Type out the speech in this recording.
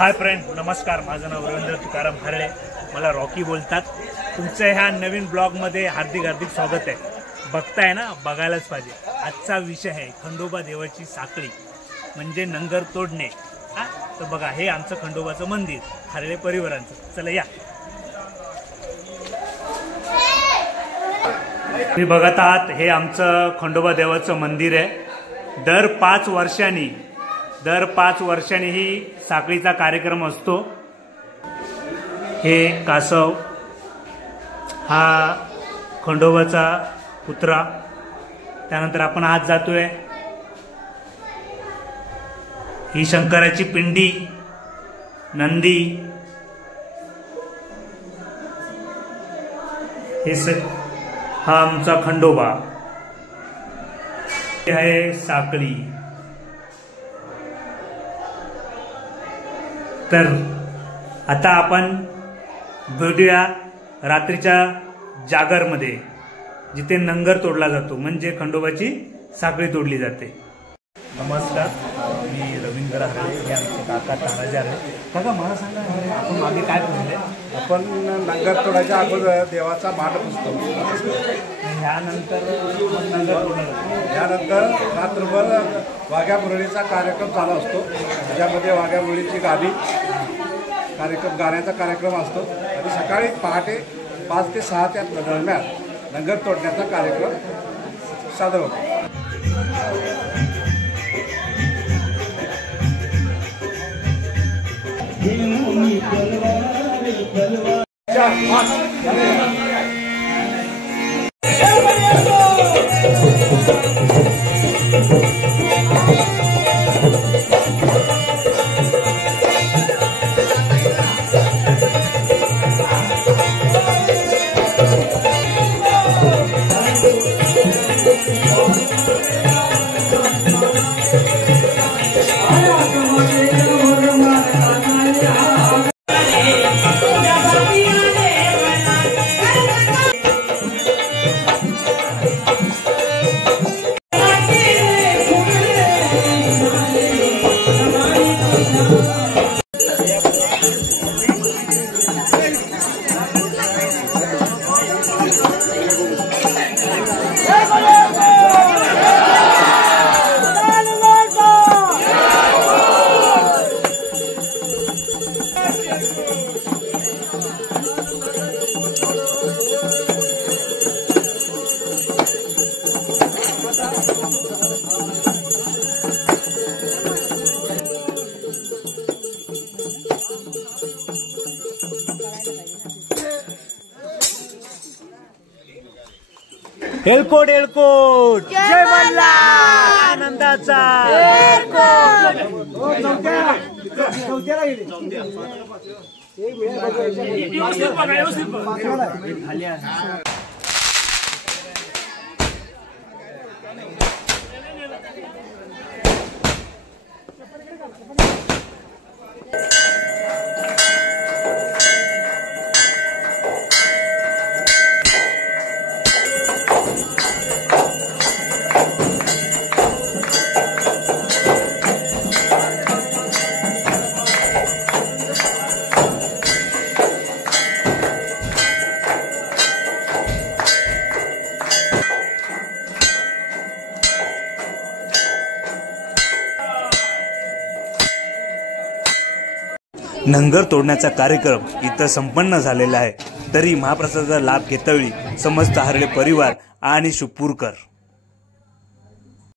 Hi friend, नमस्कार. माझं नाव रवींद्र तुकाराम हरळे, मला रॉकी बोलतात. तुमचं ह्या नवीन ब्लॉगमध्ये हार्दिक हार्दिक स्वागत आहे. बघताय ना, बघायलाच पाहिजे. आजचा विषय आहे खंडोबा देवाची साखळी म्हणजे नंगर तोडणे. तर बघा, हे आमचं खंडोबाचं मंदिर हरळे परिवारांचं. चला या. तुम्ही बघत आहात, हे आमचं खंडोबा देवाचं मंदिर आहे. दर 5 वर्षांनी ही साखळीचा कार्यक्रम असतो. हे कासव, हा खंडोबाचा पुत्रा. त्यानंतर आपण आज जातोय, ही शंकराची पिंडी, नंदी, हा आमचा खंडोबा, हे आहे साखळी. तर आता आपण भेटूया रात्रीच्या जागरमध्ये, जिथे नंगर तोडला जातो म्हणजे खंडोबाची साखळी तोडली जाते. नमस्कार, मी रवींद्र हरळे, हे आमचे काका तानाजी हरळे. काका, मला सांगा, आपण मागे काय बोलले? आपण नंगर तोडायच्या अगोदर देवाचा मांड पुसतो. ह्यानंतर नंगर तोडणार. यानंतर रात्रभर वाघ्या मुरळीचा कार्यक्रम चालू असतो. त्याच्यामध्ये वाघ्या मुरळीची गाणी, गाण्याचा कार्यक्रम असतो. आणि सकाळी पहाटे 5 ते 6 त्या दरम्यान नंगर तोडण्याचा कार्यक्रम सादर होतो. एलकोट एलकोट, जय मल्हार, आनंदाचा नंगर तोडण्याचा कार्यक्रम इथं संपन्न झालेला आहे. तरी महाप्रसादाचा लाभ घेतावेळी समस्त हरळे परिवार आणि शुपूरकर